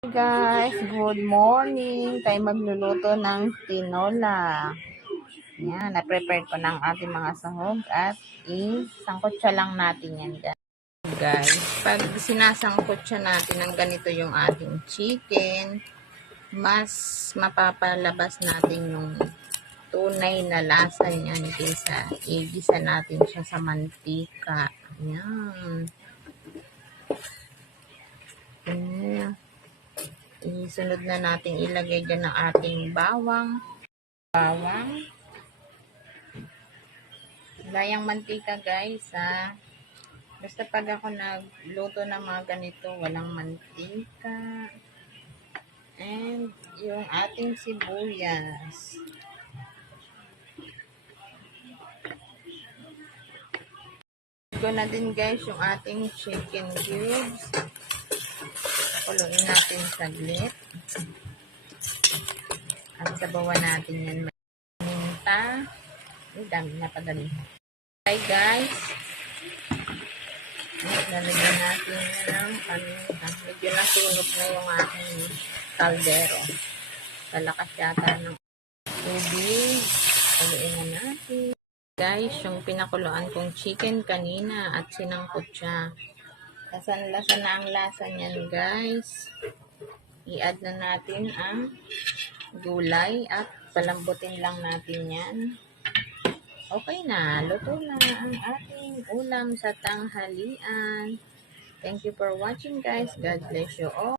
Hey guys, good morning. Tayo magluluto ng tinola. Yan, na-prepare ko ng ating mga sahog at isangkot siya lang natin yan guys. Pag sinasangkot siya natin ng ganito yung ating chicken, mas mapapalabas natin yung tunay na lasa niyan kaysa igisa natin siya sa mantika. Yan. Isunod na natin ilagay dyan ng ating bawang. Layang mantika guys ha. Basta pag ako nagluto ng mga ganito, walang mantika. And yung ating sibuyas. Ko na din guys yung ating chicken cubes. Kuluin natin saglit. At sabawan natin yan. Minta. Ay, dami na padali. Hi guys. Lalagyan natin ng paminta. Medyo nasunog na yung aking kaldero. Talakas yata ng tubig. Paluin na natin. Guys, yung pinakuluan kong chicken kanina at sinangkot siya. Lasan-lasa na ang lasa niyan guys. I-add na natin ang gulay at palambutin lang natin yan. Okay na, luto na ang ating ulam sa tanghalian. Thank you for watching guys. God bless you all.